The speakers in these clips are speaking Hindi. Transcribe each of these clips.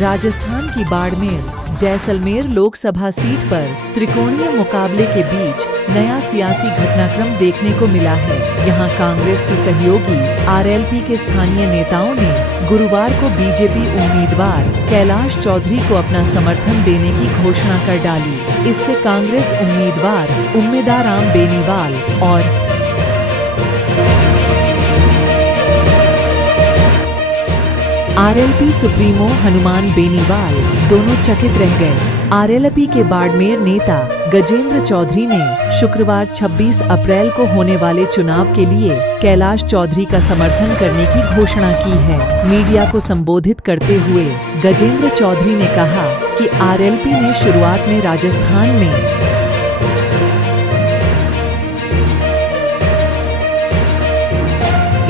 राजस्थान की बाड़मेर जैसलमेर लोकसभा सीट पर त्रिकोणीय मुकाबले के बीच नया सियासी घटनाक्रम देखने को मिला है। यहां कांग्रेस की सहयोगी आरएलपी के स्थानीय नेताओं ने गुरुवार को बीजेपी उम्मीदवार कैलाश चौधरी को अपना समर्थन देने की घोषणा कर डाली। इससे कांग्रेस उम्मीदवार उम्मेदाराम बेनीवाल और आरएलपी सुप्रीमो हनुमान बेनीवाल दोनों चकित रह गए। आरएलपी के बाड़मेर नेता गजेंद्र चौधरी ने शुक्रवार 26 अप्रैल को होने वाले चुनाव के लिए कैलाश चौधरी का समर्थन करने की घोषणा की है। मीडिया को संबोधित करते हुए गजेंद्र चौधरी ने कहा कि आरएलपी ने शुरुआत में राजस्थान में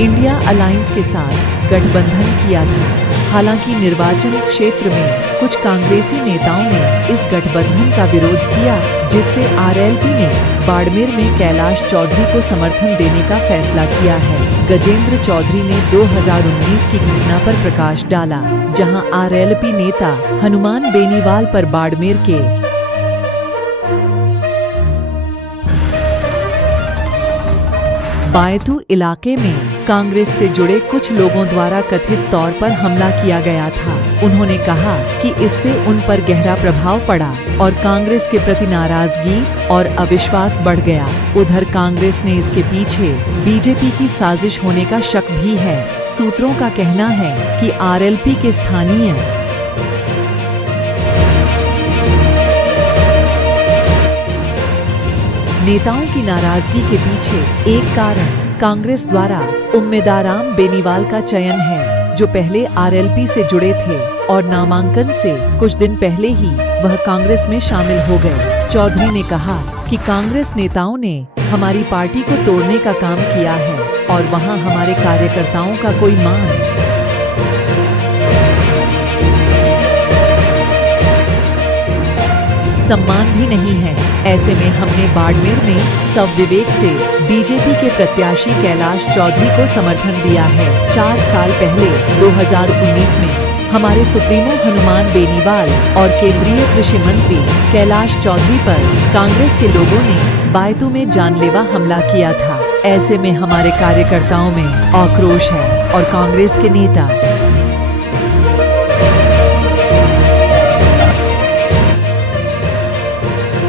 इंडिया अलायंस के साथ गठबंधन किया था। हालांकि निर्वाचन क्षेत्र में कुछ कांग्रेसी नेताओं ने इस गठबंधन का विरोध किया, जिससे आरएलपी ने बाड़मेर में कैलाश चौधरी को समर्थन देने का फैसला किया है। गजेंद्र चौधरी ने 2019 की घटना पर प्रकाश डाला, जहां आरएलपी नेता हनुमान बेनीवाल पर बाड़मेर के बायतू इलाके में कांग्रेस से जुड़े कुछ लोगों द्वारा कथित तौर पर हमला किया गया था। उन्होंने कहा कि इससे उन पर गहरा प्रभाव पड़ा और कांग्रेस के प्रति नाराजगी और अविश्वास बढ़ गया। उधर कांग्रेस ने इसके पीछे बीजेपी की साजिश होने का शक भी है। सूत्रों का कहना है कि आरएलपी के स्थानीय नेताओं की नाराजगी के पीछे एक कारण कांग्रेस द्वारा उम्मेदाराम बेनीवाल का चयन है, जो पहले आरएलपी से जुड़े थे और नामांकन से कुछ दिन पहले ही वह कांग्रेस में शामिल हो गए। चौधरी ने कहा कि कांग्रेस नेताओं ने हमारी पार्टी को तोड़ने का काम किया है और वहां हमारे कार्यकर्ताओं का कोई मान सम्मान भी नहीं है। ऐसे में हमने बाड़मेर में स्वविवेक से बीजेपी के प्रत्याशी कैलाश चौधरी को समर्थन दिया है। 4 साल पहले 2019 में हमारे सुप्रीमो हनुमान बेनीवाल और केंद्रीय कृषि मंत्री कैलाश चौधरी पर कांग्रेस के लोगों ने बायतू में जानलेवा हमला किया था। ऐसे में हमारे कार्यकर्ताओं में आक्रोश है और कांग्रेस के नेता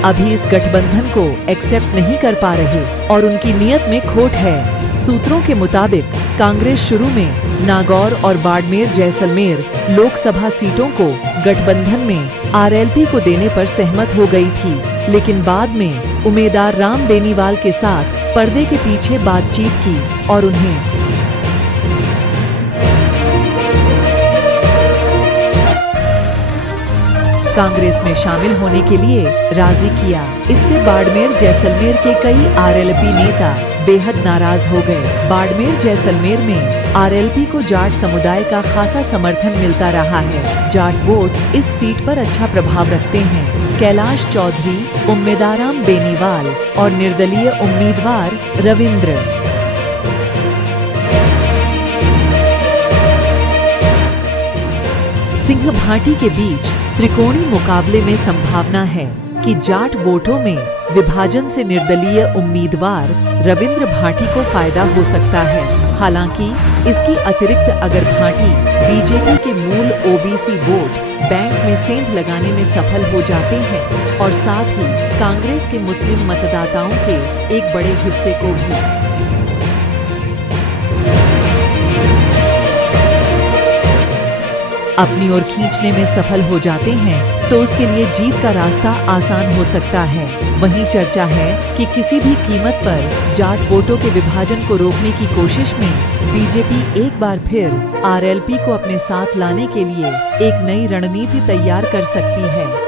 अभी इस गठबंधन को एक्सेप्ट नहीं कर पा रहे और उनकी नीयत में खोट है। सूत्रों के मुताबिक कांग्रेस शुरू में नागौर और बाड़मेर जैसलमेर लोकसभा सीटों को गठबंधन में आरएलपी को देने पर सहमत हो गई थी, लेकिन बाद में उम्मीदवार राम बेनीवाल के साथ पर्दे के पीछे बातचीत की और उन्हें कांग्रेस में शामिल होने के लिए राजी किया। इससे बाड़मेर जैसलमेर के कई आरएलपी नेता बेहद नाराज हो गए। बाड़मेर जैसलमेर में आरएलपी को जाट समुदाय का खासा समर्थन मिलता रहा है। जाट वोट इस सीट पर अच्छा प्रभाव रखते हैं। कैलाश चौधरी, उम्मेदाराम बेनीवाल और निर्दलीय उम्मीदवार रविंद्र सिंह भाटी के बीच त्रिकोणीय मुकाबले में संभावना है कि जाट वोटों में विभाजन से निर्दलीय उम्मीदवार रविंद्र भाटी को फायदा हो सकता है। हालांकि इसकी अतिरिक्त अगर भाटी बीजेपी के मूल ओबीसी वोट बैंक में सेंध लगाने में सफल हो जाते हैं और साथ ही कांग्रेस के मुस्लिम मतदाताओं के एक बड़े हिस्से को भी अपनी ओर खींचने में सफल हो जाते हैं, तो उसके लिए जीत का रास्ता आसान हो सकता है। वहीं चर्चा है कि किसी भी कीमत पर जाट वोटों के विभाजन को रोकने की कोशिश में बीजेपी एक बार फिर आरएलपी को अपने साथ लाने के लिए एक नई रणनीति तैयार कर सकती है।